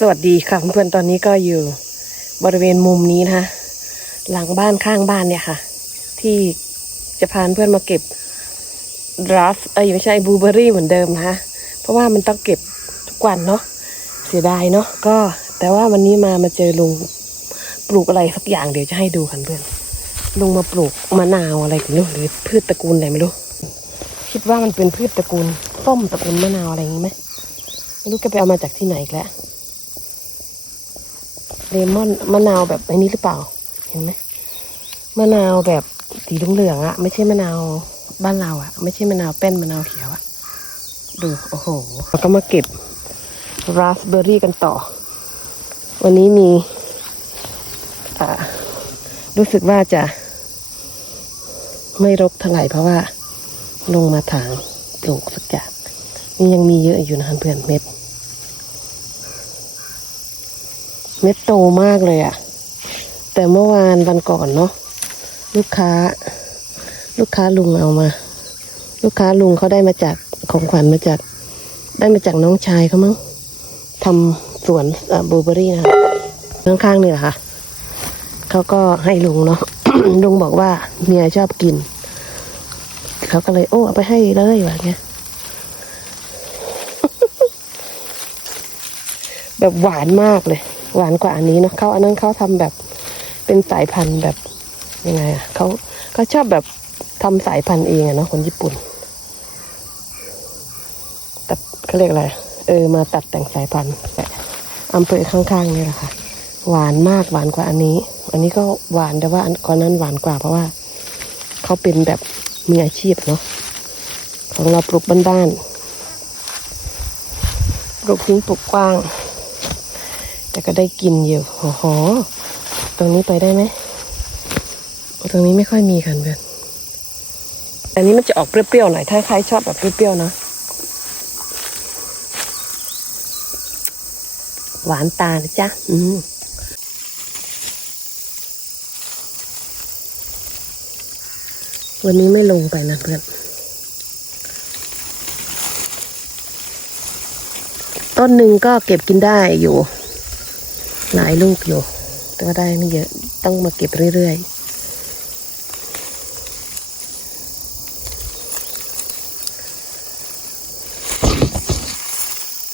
สวัสดีค่ะเพื่อนๆตอนนี้ก็อยู่บริเวณมุมนี้นะคะ หลังบ้านข้างบ้านเนี่ยค่ะ ที่จะพาเพื่อนมาเก็บดรัสเอ้ยไม่ใช่บลูเบอรี่เหมือนเดิมนะคะ เพราะว่ามันต้องเก็บทุกวันเนาะเสียดายเนาะก็แต่ว่าวันนี้มามาเจอลุงปลูกอะไรสักอย่างเดี๋ยวจะให้ดูกันเพื่อนลุงมาปลูกมะนาวอะไรกันไม่รู้หรือพืชตระกูลอะไรไม่รู้ คิดว่ามันเป็นพืชตระกูลส้มตระกูลมะนาวอะไรอย่างนี้ไหมไม่รู้แกไปเอามาจากที่ไหนอีกแล้ว เลมอนมะนาวแบบไอ้นี้หรือเปล่า เห็นไหมมะนาวแบบสีเหลืองๆอะไม่ใช่มะนาวบ้านเราอะไม่ใช่มะนาวแป้นมะนาวเขียวอะดูโอ้โหแล้วก็มาเก็บราสเบอร์รี่กันต่อ วันนี้มีอ่ารู้สึกว่าจะ ไม่รกเท่าไหร่เพราะว่า ลงมาถางปลูกสักอย่างนี่ยังมีเยอะอยู่นะเพื่อนเม็ด เม็ดโตมากเลยอะแต่เมื่อวานวันก่อนเนาะลูกค้า ลูกค้าลุงเอามา ลูกค้าลุงเขาได้มาจากของขวัญมาจาก ได้มาจากน้องชายเขามั้งทำสวนบลูเบอรี่นะคะข้างๆนี่แหละค่ะเขาก็ให้ลุงเนาะลุงบอกว่าเมียชอบกินเขาก็เลยโอ้เอาไปให้เลยว่าเงี้ยแบบหวานมากเลย หวานกว่าอันนี้เนอะเขาอันนั้นเขาทำแบบเป็นสายพันธุ์แบบยังไงอะเขาเขาชอบแบบทำสายพันธุ์เองอะเนาะคนญี่ปุ่นตัดเขาเรียกอะไรเออมาตัดแต่งสายพันธุ์แต่อำเภอข้างๆนี่แหละค่ะ หวานมากหวานกว่าอันนี้ อันนี้ก็หวานแต่ว่าอันก่อนนั้นหวานกว่าเพราะว่าเขาเป็นแบบมืออาชีพเนาะของเราปลูกบ้านๆปลูกทิ้งปลูกกว้าง แต่ก็ได้กินอยู่โอ้โห ตรงนี้ไปได้ไหม ตรงนี้ไม่ค่อยมีกันเพื่อนอันนี้มันจะออกเปรี้ยวๆหน่อย ถ้าใครชอบแบบเปรี้ยวๆนะ หวานตานะจ๊ะ อืมวันนี้ไม่ลงไปนะเพื่อน ต้นหนึ่งก็เก็บกินได้อยู่ หลายลูกอยู่ แต่ว่าได้ไม่เยอะต้องมาเก็บเรื่อยๆ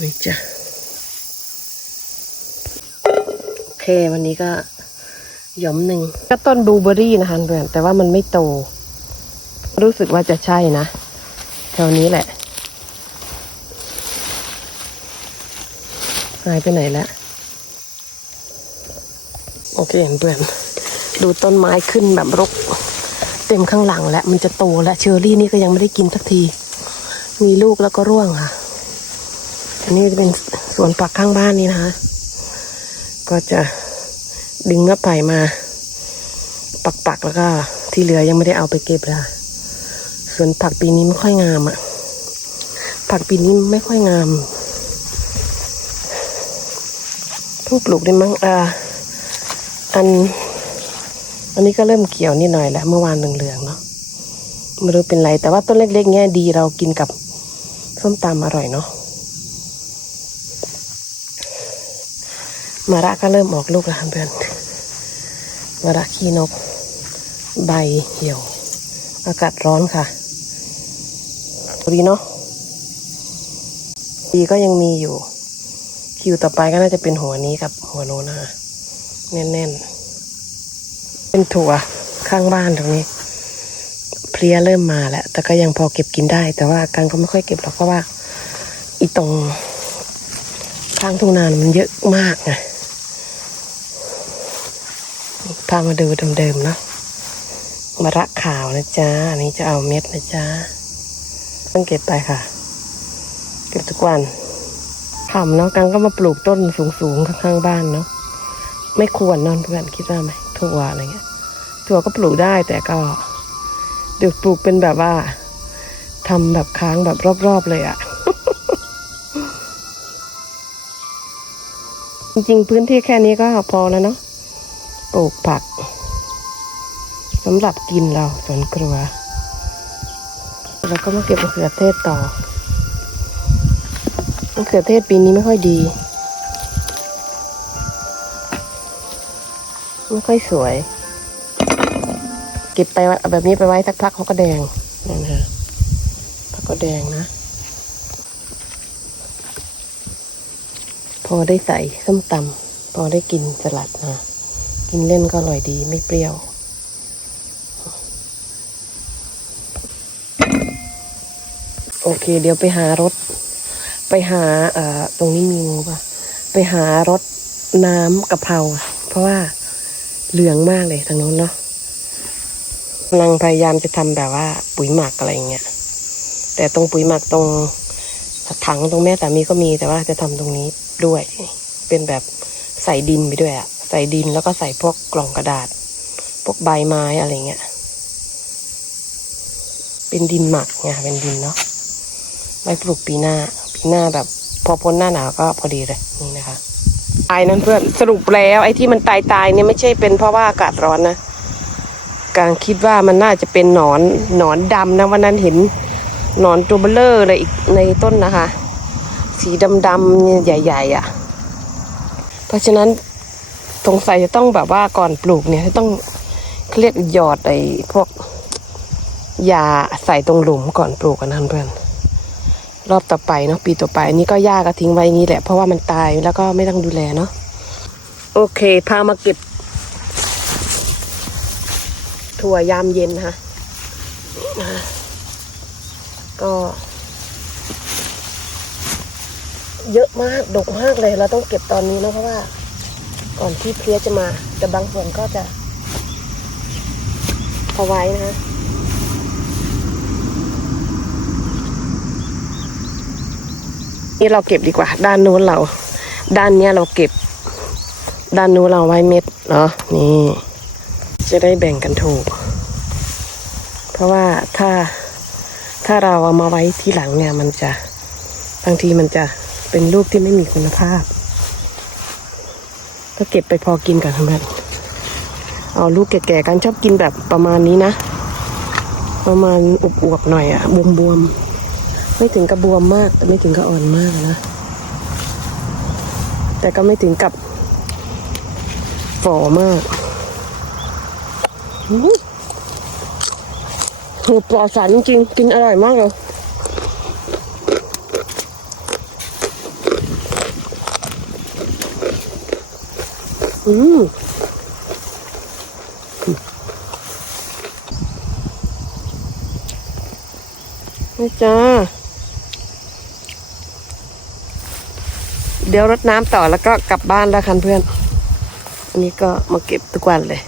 นี่จ้ะโอเควันนี้ก็หย่อมหนึ่งก็ต้นบลูเบอรี่นะคะเพื่อนแต่ว่ามันไม่โต รู้สึกว่าจะใช่นะแถวนี้แหละหายไปไหนแล้ว โอเคเพื่อนดูต้นไม้ขึ้นแบบรก เต็มข้างหลังแล้วมันจะโตแล้วเชอร์รี่นี่ก็ยังไม่ได้กินสักที มีลูกแล้วก็ร่วงค่ะ อันนี้จะเป็นสวนผักข้างบ้านนี่นะคะ ก็จะดึงมะไผ่มา ปักๆแล้วก็ ที่เหลือยังไม่ได้เอาไปเก็บเลยค่ะสวนผักปีนี้ไม่ค่อยงามอะ่ะผักปีนี้ไม่ค่อยงามเพิ่งปลูกได้มั้งอ่า อัน อันนี้ก็เริ่มเขียวนิดหน่อยแล้วเมื่อวานเหลืองๆเนาะไม่รู้เป็นไร แต่ว่าต้นเล็กๆเนี้ยดีเรากินกับส้มตำอร่อยเนาะมาระก็เริ่มออกลูกแล้วเพื่อนมาระขี้นก ใบเหี่ยว อากาศร้อนค่ะดีเนาะดีก็ยังมีอยู่ คิวต่อไปก็น่าจะเป็นหัวนี้กับหัวโน้นนะคะ แน่นๆ เป็นถั่วข้างบ้านตรงนี้ เพลียเริ่มมาแล้ว แต่ก็ยังพอเก็บกินได้ แต่ว่าการก็ไม่ค่อยเก็บหรอกเพราะว่า อีตรงข้างทุ่งนามันเยอะมากไงพามาดูเดิมๆเนาะมะระขาวนะจ๊ะ อันนี้จะเอาเม็ดนะจ๊ะ ต้องเก็บไปค่ะ เก็บทุกวันขำเนาะกังก็มาปลูกต้นสูงๆ ข้างๆบ้านเนาะ ไม่ควรนอนเพื่อนคิดว่าไหมถั่วอะไรเงี้ยถั่วก็ปลูกได้แต่ก็เดี๋ยวปลูกเป็นแบบว่าทำแบบค้างแบบรอบๆเลยอะจริงๆพื้นที่แค่นี้ก็พอแล้วเนาะปลูกผักสำหรับกินเราสวนครัว แล้วก็มาเก็บมะเขือเทศต่อมะเขือเทศปีนี้ไม่ค่อยดี ไม่ค่อยสวย เก็บไปแบบนี้ไปไว้สักพักเขาก็แดงนี่นนะพักก็แดงนะ พอได้ใส่ส้มตำพอได้กินสลัดนะ กินเล่นก็อร่อยดีไม่เปรี้ยวโอเค เดี๋ยวไปหารถ ไปหาเอ่อตรงนี้มีงูปะไปหารถน้ำกะเพรา เพราะว่า เหลืองมากเลยทางโน้นเนาะกำลังพยายามจะทำแบบว่า ปุ๋ยหมักอะไรเงี้ย แต่ตรงปุ๋ยหมักตรงถังตรงแม่สามีก็มีแต่ว่าจะทำตรงนี้ด้วย เป็นแบบใส่ดินไปด้วยอะใส่ดินแล้วก็ใส่พวกกล่องกระดาษ พวกใบไม้อะไรเงี้ย เป็นดินหมักไงเป็นดินเนาะไว้ปลูกปีหน้า ปีหน้าแบบ พอพ้นหน้าหนาวก็พอดีเลยนี่นะคะ ตายนั่นเพื่อนสรุปแล้วไอ้ที่มันตายตายเนี่ยไม่ใช่เป็นเพราะว่าอากาศร้อนนะกางคิดว่ามันน่าจะเป็นหนอนหนอนดำนะวันนั้นเห็นหนอนตัวเบลเลอร์เลยอีกในต้นนะคะ สีดำๆเนี่ยใหญ่ ๆอะ เพราะฉะนั้นสงสัยจะต้องแบบว่าก่อนปลูกเนี่ยต้องเขาเรียกหยอดไอ้พวกยาใส่ตรงหลุมก่อนปลูกกันนั่นเพื่อน รอบต่อไปเนาะปีต่อไปอันนี้ก็หญ้าก็ทิ้งไว้นี้แหละเพราะว่ามันตายแล้วก็ไม่ต้องดูแลเนาะโอเค พามาเก็บ ถั่วยามเย็นนะคะก็ เยอะมากดกมากเลย เราต้องเก็บตอนนี้นะเพราะว่า ก่อนที่เพลี้ยจะมา แต่บางส่วนก็จะเอาไว้นะคะ นี่เราเก็บดีกว่า ด้านนู้นเรา ด้านเนี้ยเราเก็บ ด้านนู้นเราไว้เม็ดเนาะนี่ จะได้แบ่งกันถูก เพราะว่าถ้าถ้าเราเอามาไว้ที่หลังเนี่ย มันจะบางทีมันจะเป็นลูกที่ไม่มีคุณภาพ ก็เก็บไปพอกินกันทั้งนั้นเอาลูกแก่ๆกันชอบกินแบบประมาณนี้นะ ประมาณอวบๆหน่อยอะบวมๆ ไม่ถึงกับบวมมาก แต่ไม่ถึงกับอ่อนมากนะ แต่ก็ไม่ถึงกับฝ่อมากอื้อหือหูปลอดสารจริงๆกินอร่อยมากเลยอืมนี่จ้า เดี๋ยวรดน้ำต่อแล้วก็กลับบ้านแล้วคันเพื่อน อันนี้ก็มาเก็บทุกวันเลย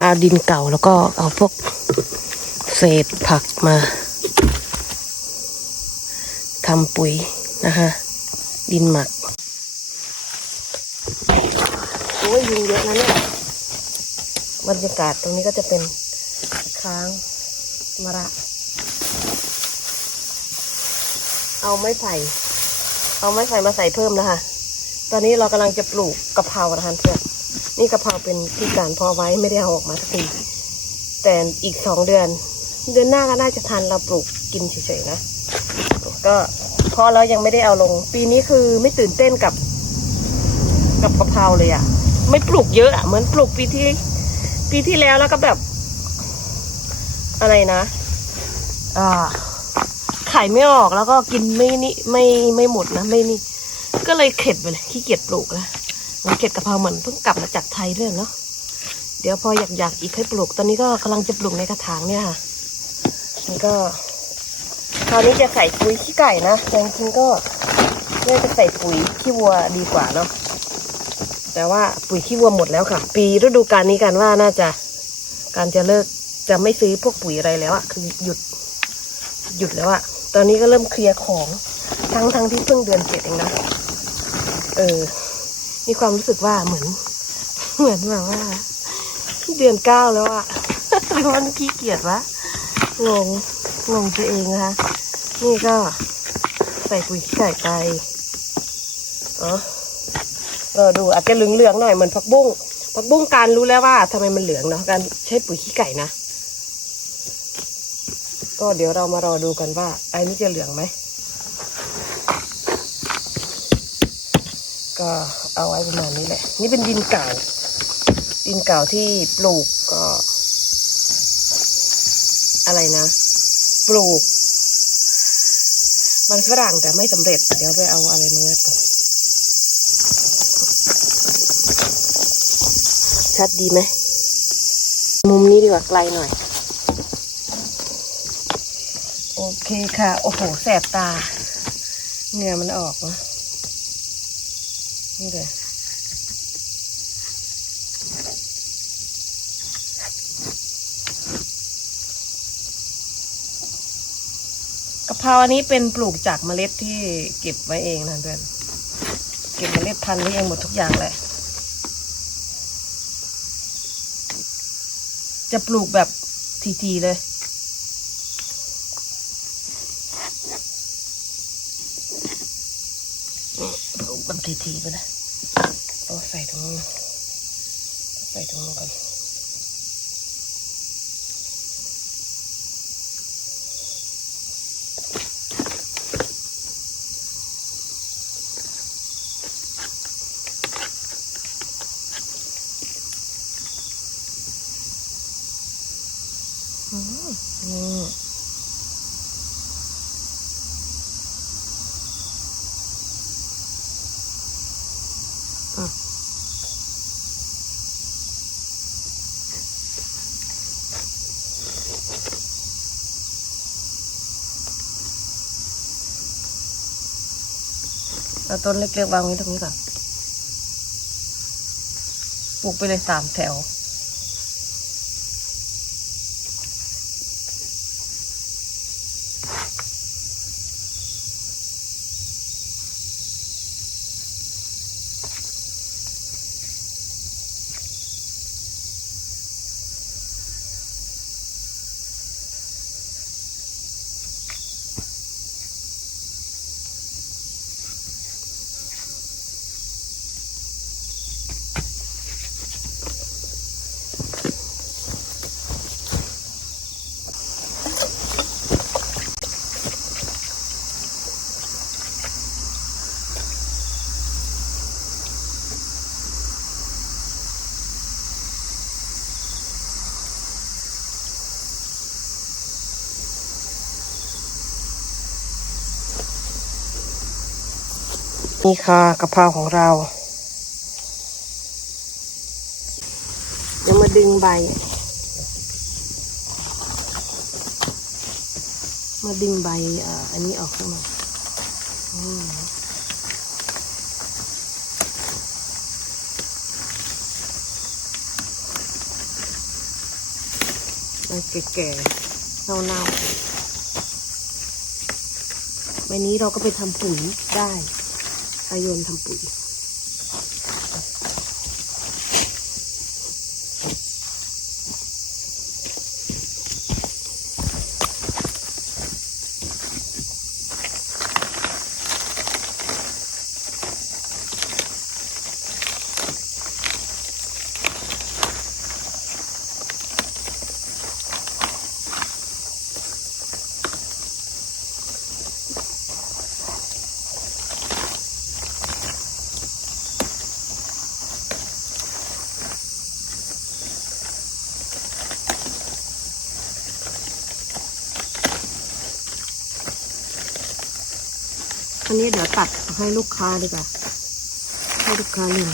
เอาดินเก่าแล้วก็เอาพวกเศษผักมาทำปุ๋ยนะคะดินหมักโอ้ยยุงเยอะนะเนี่ยบรรยากาศตรงนี้ก็จะเป็นค้าง มะระ เอาไม้ไผ่ เอาไม้ไผ่มาใส่เพิ่มนะคะ ตอนนี้เรากำลังจะปลูกกะเพรานะคะเพื่อนนี่กะเพราเป็นที่การพอไว้ไม่ได้เอาออกมาสักทีแต่อีกสองเดือน เดือนหน้าก็น่าจะทันเราปลูกกินเฉยๆนะ ก็พอแล้วยังไม่ได้เอาลง ปีนี้คือไม่ตื่นเต้นกับ กับกะเพราเลยอะ่ะ ไม่ปลูกเยอะอะ่ะเหมือนปลูกปีที่ ปีที่แล้วแล้วก็แบบ อะไรนะอ่าขายไม่ออกแล้วก็กินไม่นี่ไม่ไม่หมดนะไม่นี่ ก็เลยเข็ดไปเลยขี้เกียจปลูกนะมันเข็ดกะเพราเหมือนเพิ่งกลับมาจากไทยด้วยเนาะเดี๋ยวพออยากอยากๆอีกให้ปลูก ตอนนี้ก็กำลังจะปลูกในกระถางเนี่ยค่ะมันก็คราวนี้จะใส่ปุ๋ยขี้ไก่นะแต่จริงๆก็น่าจะใส่ปุ๋ยขี้วัวดีกว่าเนาะแต่ว่าปุ๋ยขี้วัวหมดแล้วค่ะ ปีฤดูกาลนี้กันว่าน่าจะการจะเลิก จะไม่ซื้อพวกปุ๋ยอะไรแล้วอะคือหยุดหยุดแล้วอะตอนนี้ก็เริ่มเคลียร์ของทั้งทั้งที่เพิ่งเดือนเจ็ดเองนะเออ มีความรู้สึกว่าเหมือน เหมือนแบบว่า เดือนเก้าแล้วอะหรือมันขี้เกียจวะงงงงตัวเองนะคะนี่ก็ใส่ปุ๋ยขี้ไก่ไปเอ๋อรอดูอาจจะเหลืองๆหน่อยเหมือนผักบุ้งผักบุ้งการรู้แล้วว่าทำไมมันเหลืองเนาะการใช้ปุ๋ยขี้ไก่นะ ก็เดี๋ยวเรามารอดูกันว่าไอ้นี่จะเหลืองไหม ก็เอาไว้ประมาณนี้แหละ นี่เป็นดินเก่า ดินเก่าที่ปลูกก็ อะไรนะ ปลูก มันฝรั่งแต่ไม่สำเร็จ เดี๋ยวไปเอาอะไรมางัดก่อนชัดดีไหม มุมนี้ดีกว่าไกลหน่อย เคค่ะ โอ้โห แสบตาเหงื่อมันออกนะนี่เลยกะเพราอันนี้เป็นปลูกจากเมล็ดที่เก็บไว้เองนะเพื่อน เก็บเมล็ดพันธุ์ไว้เองหมดทุกอย่างเลย จะปลูกแบบทีๆเลย ปลูกแบบทีๆไปนะเอาใส่ตรงนู้นใส่ตรงนู้นก่อนอืมนี่ เอาต้นเล็กๆวางไว้ตรงนี้ก่อน ปลูกไปเลยสามแถว นี่ค่ะกะเพราของเรายังมาดึงใบ มาดึงใบอ,อันนี้ออกข้างนอืมใบแก่ๆเน่าๆใบนี้เราก็ไปทำปุ๋ยได้ อาโยนทำปุ๋ย อันนี้เดี๋ยวตัดให้ลูกค้าดีกว่าให้ลูกค้าหนึ่ง